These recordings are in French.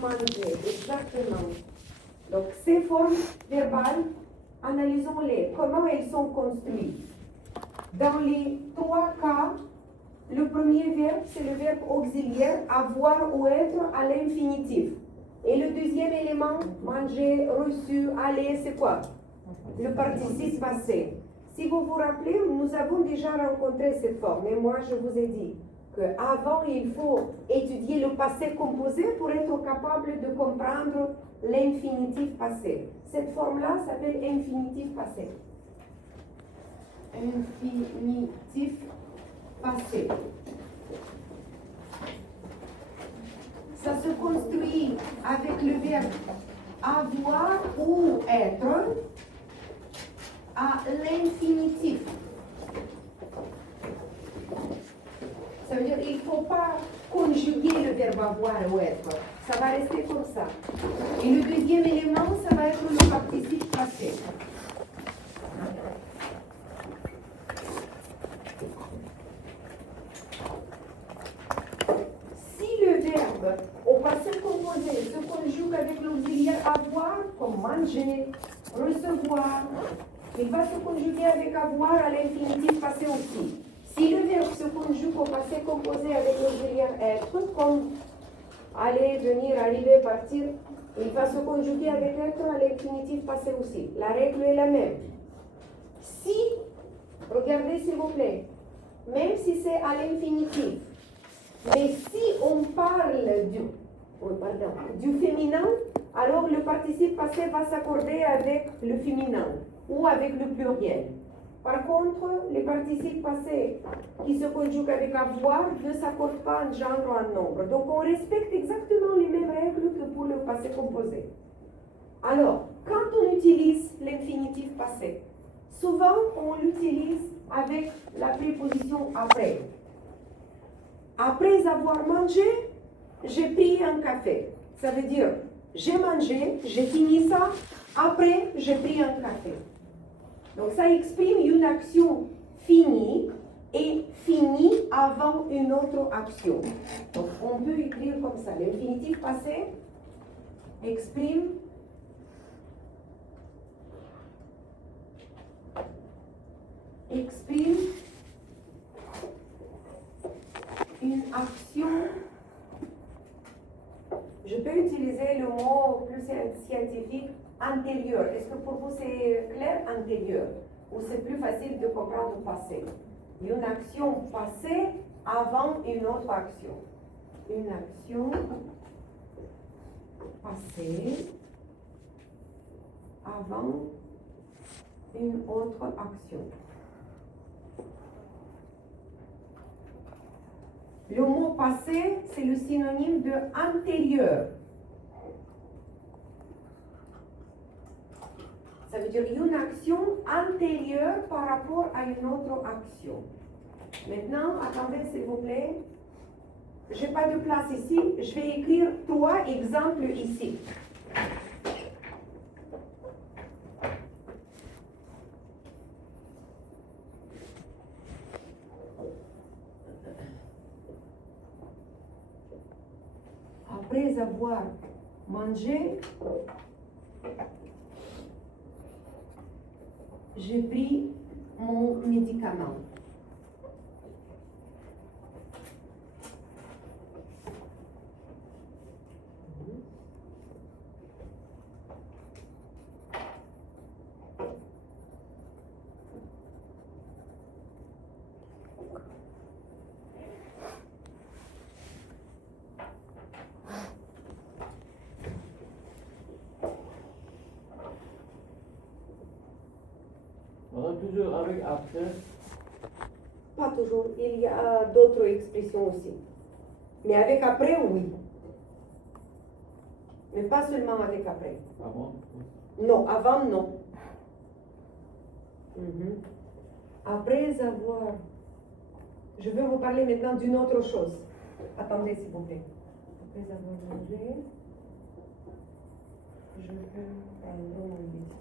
manger, exactement. Donc, ces formes verbales, analysons-les. Comment elles sont construites? Dans les trois cas, le premier verbe, c'est le verbe auxiliaire, avoir ou être à l'infinitif. Et le deuxième élément, manger, reçu, aller, c'est quoi? Le participe passé. Si vous vous rappelez, nous avons déjà rencontré cette forme. Mais moi, je vous ai dit qu'avant, il faut étudier le passé composé pour être capable de comprendre l'infinitif passé. Cette forme-là s'appelle infinitif passé. Infinitif passé. Ça se construit avec le verbe avoir ou être à l'infinitif. Ça veut dire qu'il ne faut pas conjuguer le verbe avoir ou être. Ça va rester comme ça. Et le deuxième élément, ça va être le participe passé. Si le verbe au passé composé se conjugue avec l'auxiliaire avoir, comme manger, recevoir, il va se conjuguer avec avoir à l'infinitif passé aussi. Si le verbe se conjugue au passé composé avec l'auxiliaire être, comme aller, venir, arriver, partir, il va se conjuguer avec être à l'infinitif passé aussi. La règle est la même. Si, regardez s'il vous plaît, même si c'est à l'infinitif, mais si on parle du féminin, alors le participe passé va s'accorder avec le féminin ou avec le pluriel. Par contre, les participes passés qui se conjuguent avec avoir ne s'accordent pas en genre ou en nombre. Donc on respecte exactement les mêmes règles que pour le passé composé. Alors, quand on utilise l'infinitif passé, souvent on l'utilise avec la préposition après. Après avoir mangé, j'ai pris un café. Ça veut dire, j'ai mangé, j'ai fini ça, après j'ai pris un café. Donc ça exprime une action finie et finie avant une autre action. Donc on peut écrire comme ça. L'infinitif passé exprime une action. Je peux utiliser le mot plus scientifique, antérieur. Est-ce que pour vous c'est clair, antérieur? Ou c'est plus facile de comprendre passé? Une action passée avant une autre action. Une action passée avant une autre action. Le mot passé, c'est le synonyme de antérieur. Ça veut dire une action antérieure par rapport à une autre action. Maintenant, attendez s'il vous plaît. Je n'ai pas de place ici. Je vais écrire 3 exemples ici. Après avoir mangé, j'ai pris mon médicament. Toujours avec après. Pas toujours, il y a d'autres expressions aussi. Mais avec après, oui. Mais pas seulement avec après. Avant? Non, avant, non. Après avoir... Je vais vous parler maintenant d'une autre chose. Attendez, s'il vous plaît. Après avoir mangé, je vais prendre mon médicament.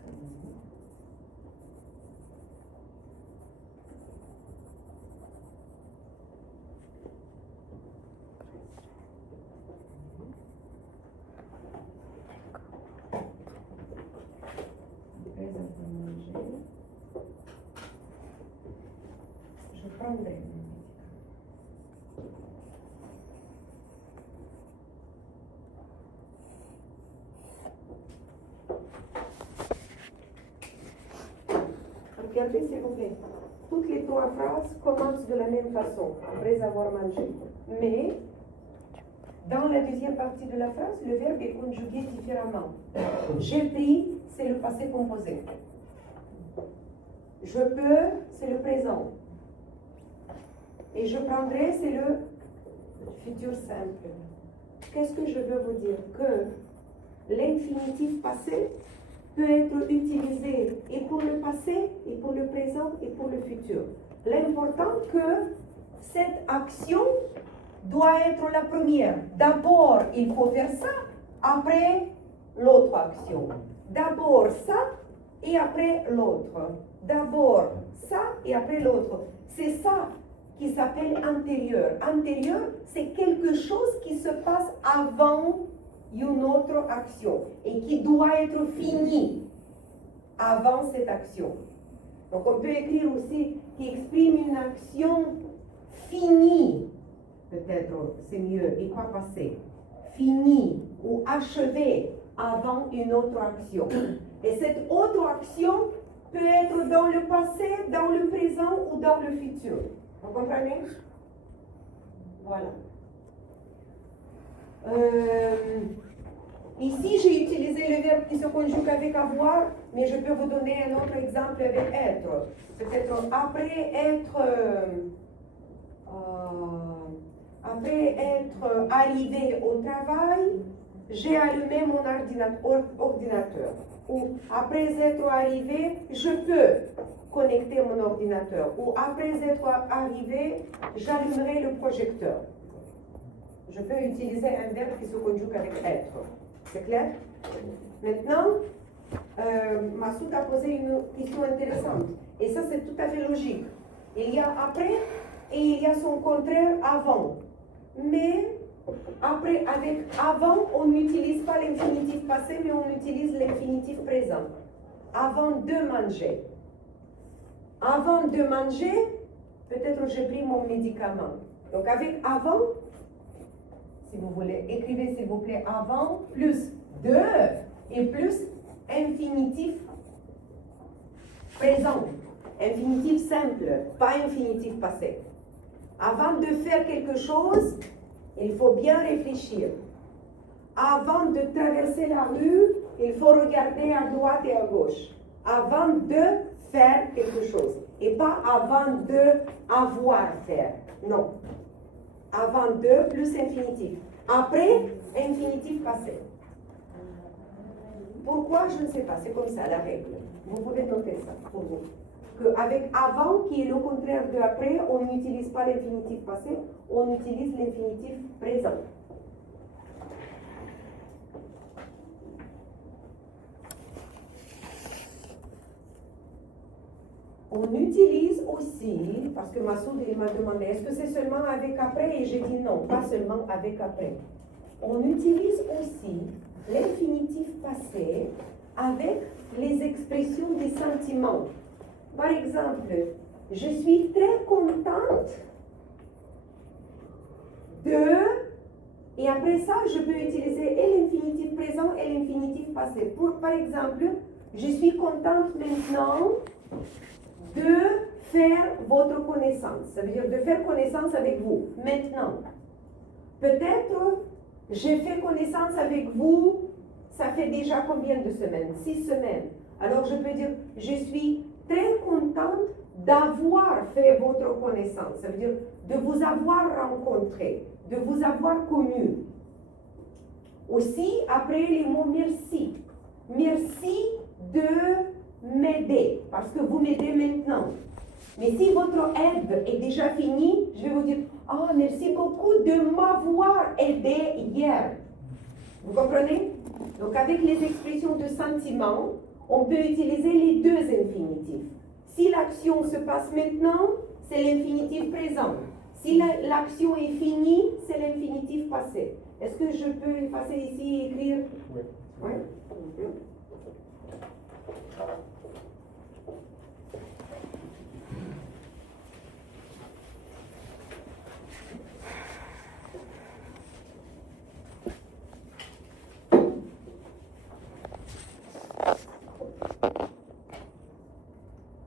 Regardez s'il vous plaît. Toutes les trois phrases commencent de la même façon, après avoir mangé. Mais, dans la deuxième partie de la phrase, le verbe est conjugué différemment. J'ai pris, c'est le passé composé. Je peux, c'est le présent. Et je prendrai, c'est le futur simple. Qu'est-ce que je veux vous dire? Que l'infinitif passé peut être utilisé et pour le passé, et pour le présent, et pour le futur. L'important que cette action doit être la première. D'abord, il faut faire ça, après l'autre action. D'abord ça, et après l'autre. D'abord ça, et après l'autre. C'est ça qui s'appelle antérieur. Antérieur, c'est quelque chose qui se passe avant une autre action et qui doit être fini avant cette action. Donc on peut écrire aussi qui exprime une action finie, peut-être c'est mieux, et pas passé, finie ou achevée avant une autre action. Et cette autre action peut être dans le passé, dans le présent ou dans le futur. Vous comprenez? Voilà. Ici, j'ai utilisé le verbe qui se conjugue avec avoir, mais je peux vous donner un autre exemple avec être. Peut-être après être arrivé au travail, j'ai allumé mon ordinateur. Ou après être arrivé, je peux connecter mon ordinateur. Ou après être arrivé, j'allumerai le projecteur. Je peux utiliser un verbe qui se conjugue avec être. C'est clair? Maintenant, Massoud a posé une question intéressante. Et ça, c'est tout à fait logique. Il y a après et il y a son contraire avant. Mais après, avec avant, on n'utilise pas l'infinitif passé, mais on utilise l'infinitif présent. Avant de manger. Avant de manger, peut-être j'ai pris mon médicament. Donc avec avant, si vous voulez, écrivez s'il vous plaît avant, plus de, et plus infinitif présent. Infinitif simple, pas infinitif passé. Avant de faire quelque chose, il faut bien réfléchir. Avant de traverser la rue, il faut regarder à droite et à gauche. Avant de faire quelque chose. Et pas avant de avoir faire. Non. Avant de plus infinitif. Après, infinitif passé. Pourquoi? Je ne sais pas. C'est comme ça la règle. Vous pouvez noter ça pour vous. Qu'avec avant, qui est le contraire de après, on n'utilise pas l'infinitif passé, on utilise l'infinitif présent. On utilise aussi, parce que Massoud il m'a demandé, est-ce que c'est seulement avec après? Et j'ai dit non, pas seulement avec après. On utilise aussi l'infinitif passé avec les expressions des sentiments. Par exemple, je suis très contente de, et après ça, je peux utiliser et l'infinitif présent et l'infinitif passé. Par exemple, je suis contente maintenant de faire votre connaissance. Ça veut dire de faire connaissance avec vous, maintenant. Peut-être, j'ai fait connaissance avec vous, ça fait déjà combien de semaines? 6 semaines. Alors je peux dire, je suis très contente d'avoir fait votre connaissance. Ça veut dire de vous avoir rencontré, de vous avoir connu. Aussi, après les mots merci. Merci de m'aider, parce que vous m'aidez maintenant. Mais si votre aide est déjà finie, je vais vous dire, ah, merci beaucoup de m'avoir aidé hier. Vous comprenez? Donc avec les expressions de sentiment, on peut utiliser les deux infinitifs. Si l'action se passe maintenant, c'est l'infinitif présent. Si l'action est finie, c'est l'infinitif passé. Est-ce que je peux effacer ici et écrire? Oui. Oui.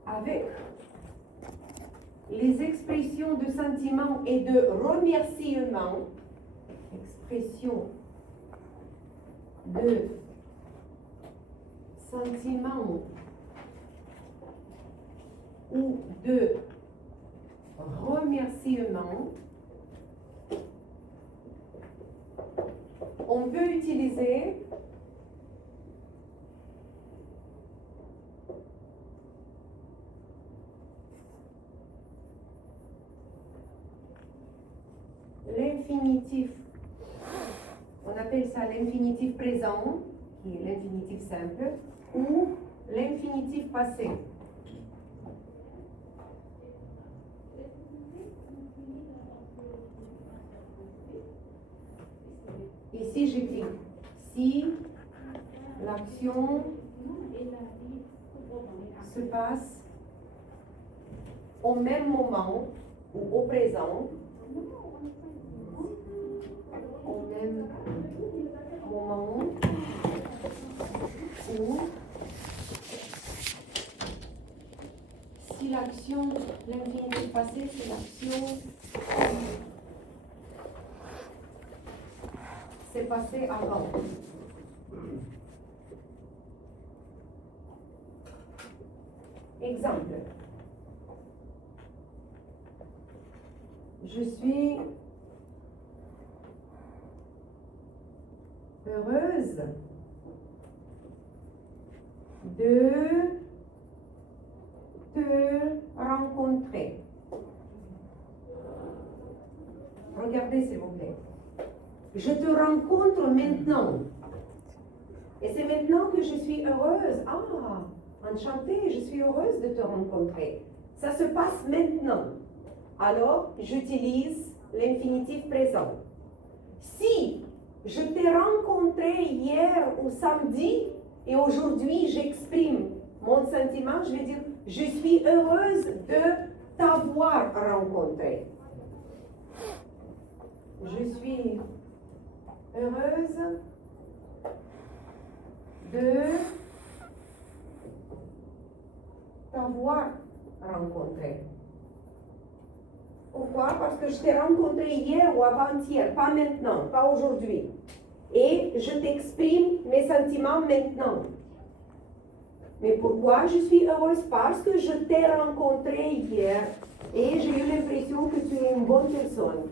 Avec sentiment et de remerciement, expression de sentiment ou de remerciement, on peut utiliser l'infinitif, on appelle ça l'infinitif présent, qui est l'infinitif simple, ou l'infinitif passé. Ici, j'écris si l'action se passe au même moment ou au présent, au même moment ou si l'action, l'infinitif passé, c'est l'action s'est passée avant. Exemple. Je suis heureuse de te rencontrer. Regardez s'il vous plaît. Je te rencontre maintenant. Et c'est maintenant que je suis heureuse. Ah, enchantée, je suis heureuse de te rencontrer. Ça se passe maintenant. Alors, j'utilise l'infinitif présent. Si je t'ai rencontré hier ou samedi et aujourd'hui j'exprime mon sentiment, je vais dire je suis heureuse de t'avoir rencontré. Je suis heureuse de t'avoir rencontré. Pourquoi? Parce que je t'ai rencontré hier ou avant-hier, pas maintenant, pas aujourd'hui. Et je t'exprime mes sentiments maintenant. Mais pourquoi je suis heureuse? Parce que je t'ai rencontré hier et j'ai eu l'impression que tu es une bonne personne.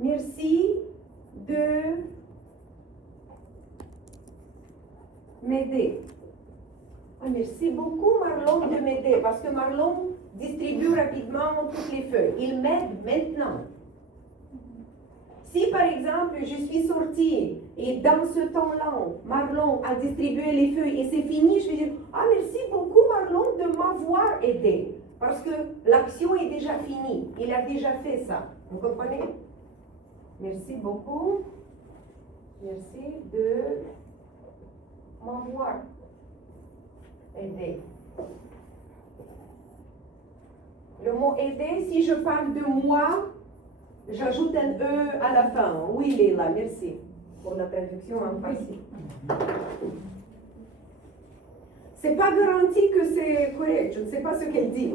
Merci de m'aider. Ah, merci beaucoup Marlon de m'aider parce que Marlon distribue rapidement toutes les feuilles. Il m'aide maintenant. Si par exemple je suis sortie et dans ce temps-là, Marlon a distribué les feuilles et c'est fini, je vais dire ah merci beaucoup Marlon de m'avoir aidé parce que l'action est déjà finie. Il a déjà fait ça. Vous comprenez? Merci beaucoup. Merci de m'avoir aidé. Le mot aider, si je parle de moi, j'ajoute un E à la fin. Oui, Léla, merci pour la traduction en français. C'est pas garanti que c'est correct. Je ne sais pas ce qu'elle dit.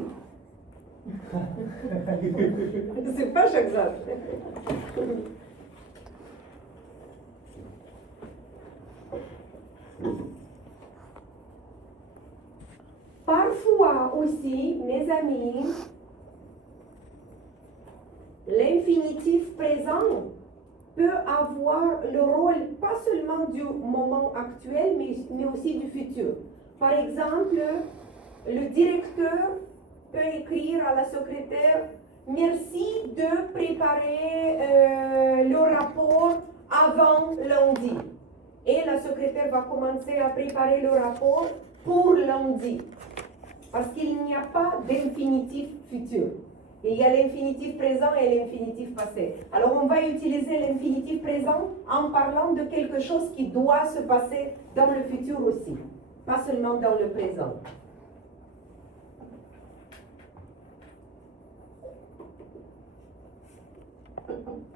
C'est pas exact. Parfois aussi, mes amis, l'infinitif présent peut avoir le rôle pas seulement du moment actuel, mais aussi du futur. Par exemple, le directeur peut écrire à la secrétaire « Merci de préparer le rapport avant lundi ». Et la secrétaire va commencer à préparer le rapport pour lundi. Parce qu'il n'y a pas d'infinitif futur. Il y a l'infinitif présent et l'infinitif passé. Alors on va utiliser l'infinitif présent en parlant de quelque chose qui doit se passer dans le futur aussi, pas seulement dans le présent.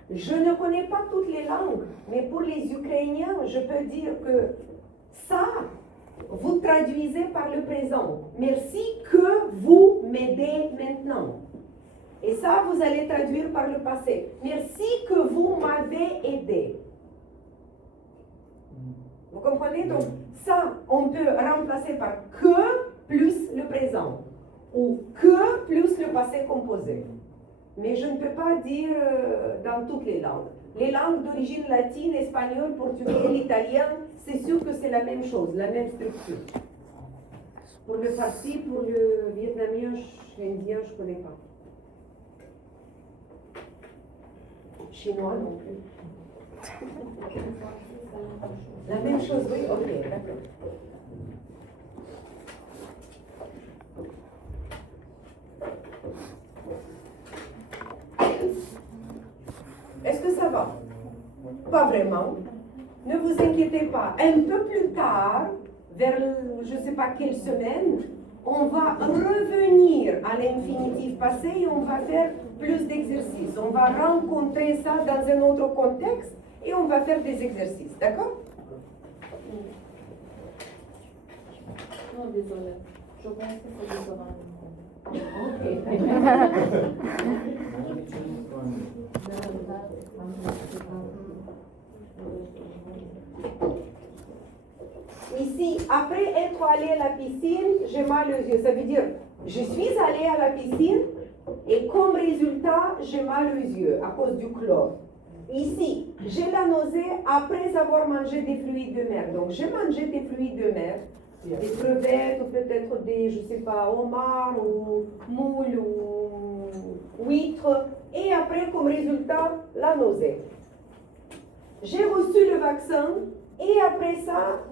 Je ne connais pas toutes les langues, mais pour les Ukrainiens, je peux dire que ça, vous traduisez par le présent. Merci que vous m'aidez maintenant. Et ça, vous allez traduire par le passé. Merci que vous m'avez aidé. Vous comprenez? Donc, ça, on peut remplacer par que plus le présent. Ou que plus le passé composé. Mais je ne peux pas dire dans toutes les langues. Les langues d'origine latine, espagnol, portugais, l'italien, c'est sûr que c'est la même chose, la même structure. Pour le farsi, pour le vietnamien, l'indien, je ne connais pas. Chinois non plus. La même chose, oui, ok, d'accord. Est-ce que ça va? Pas vraiment. Ne vous inquiétez pas. Un peu plus tard, vers je ne sais pas quelle semaine, on va revenir à l'infinitif passé et on va faire plus d'exercices. On va rencontrer ça dans un autre contexte et on va faire des exercices. D'accord? Non, désolé. Je pense que c'est désolant. Ici, après être allé à la piscine, j'ai mal aux yeux. Ça veut dire, je suis allé à la piscine et comme résultat, j'ai mal aux yeux à cause du chlore. Ici, j'ai la nausée après avoir mangé des fluides de mer. Donc, j'ai mangé des fluides de mer, des crevettes ou peut-être des, je ne sais pas, homards ou moules ou huîtres. Et après, comme résultat, la nausée. J'ai reçu le vaccin et après ça,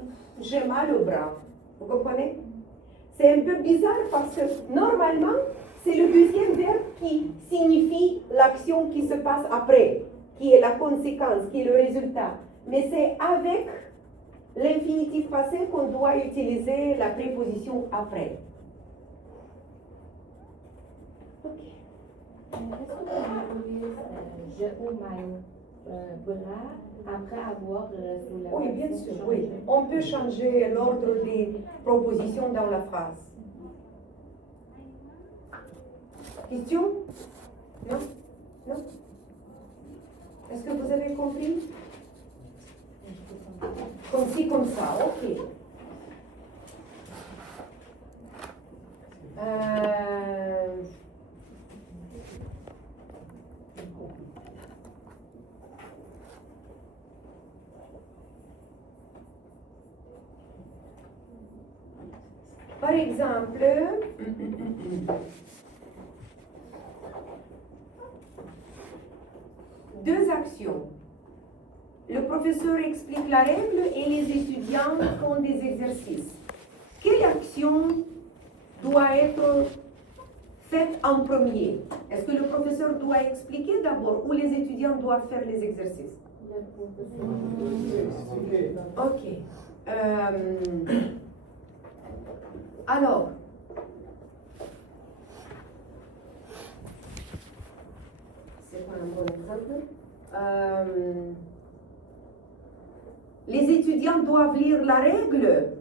j'ai mal au bras. Vous comprenez? C'est un peu bizarre parce que normalement, c'est le deuxième verbe qui signifie l'action qui se passe après, qui est la conséquence, qui est le résultat. Mais c'est avec l'infinitif passé qu'on doit utiliser la préposition après. Ok. Est-ce que vous pouvez je ou my bras après avoir soulevé? Oui, bien sûr, oui. On peut changer l'ordre des propositions dans la phrase. Question? Non? Non? Est-ce que vous avez compris? Comme ci, comme ça, ok. Par exemple, deux actions. Le professeur explique la règle et les étudiants font des exercices. Quelle action doit être faite en premier? Est-ce que le professeur doit expliquer d'abord ou les étudiants doivent faire les exercices? Ok. Alors, c'est pas un bon exemple. Les étudiants doivent lire la règle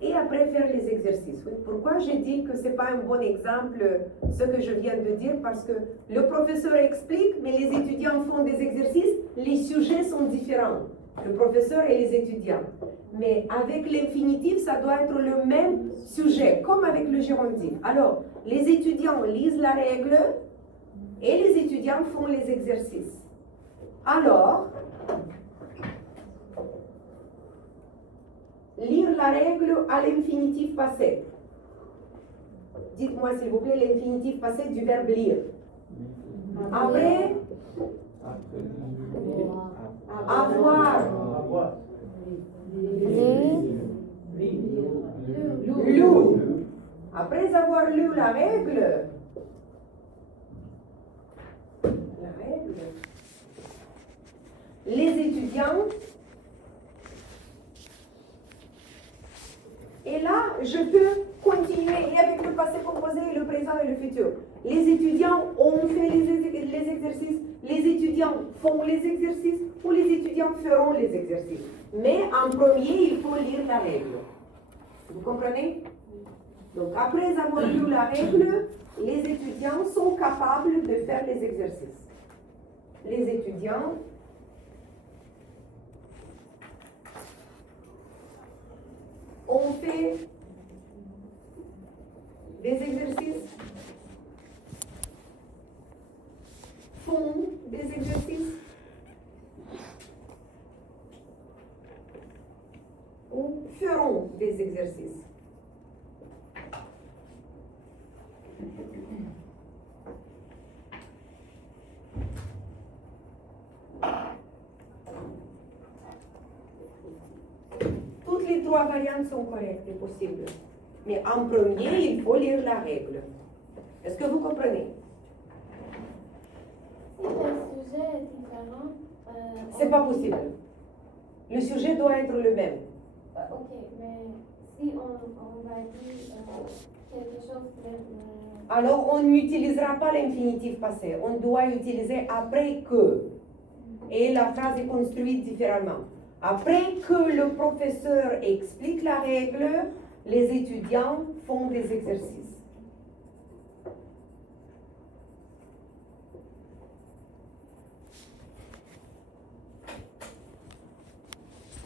et après faire les exercices. Oui. Pourquoi j'ai dit que ce n'est pas un bon exemple ce que je viens de dire? Parce que le professeur explique, mais les étudiants font des exercices, les sujets sont différents, le professeur et les étudiants. Mais avec l'infinitif, ça doit être le même sujet, comme avec le gérondif. Alors, les étudiants lisent la règle et les étudiants font les exercices. Alors, lire la règle à l'infinitif passé. Dites-moi s'il vous plaît l'infinitif passé du verbe lire. Après, avoir. Lu. Après avoir lu la règle, les étudiants, et là, je peux continuer et avec le passé composé et le présent et le futur. Les étudiants ont fait les exercices, les étudiants font les exercices ou les étudiants feront les exercices. Mais en premier, il faut lire la règle. Vous comprenez? Donc après avoir lu la règle, les étudiants sont capables de faire les exercices. Les étudiants ont fait des exercices, font des exercices ou feront des exercices. Toutes les trois variantes sont correctes et possibles. Mais en premier, il faut lire la règle. Est-ce que vous comprenez? Si le sujet est différent, C'est pas possible. Le sujet doit être le même. ok, mais si on va dire quelque chose de... Alors, on n'utilisera pas l'infinitif passé. On doit utiliser après que. Et la phrase est construite différemment. Après que le professeur explique la règle, les étudiants font des exercices.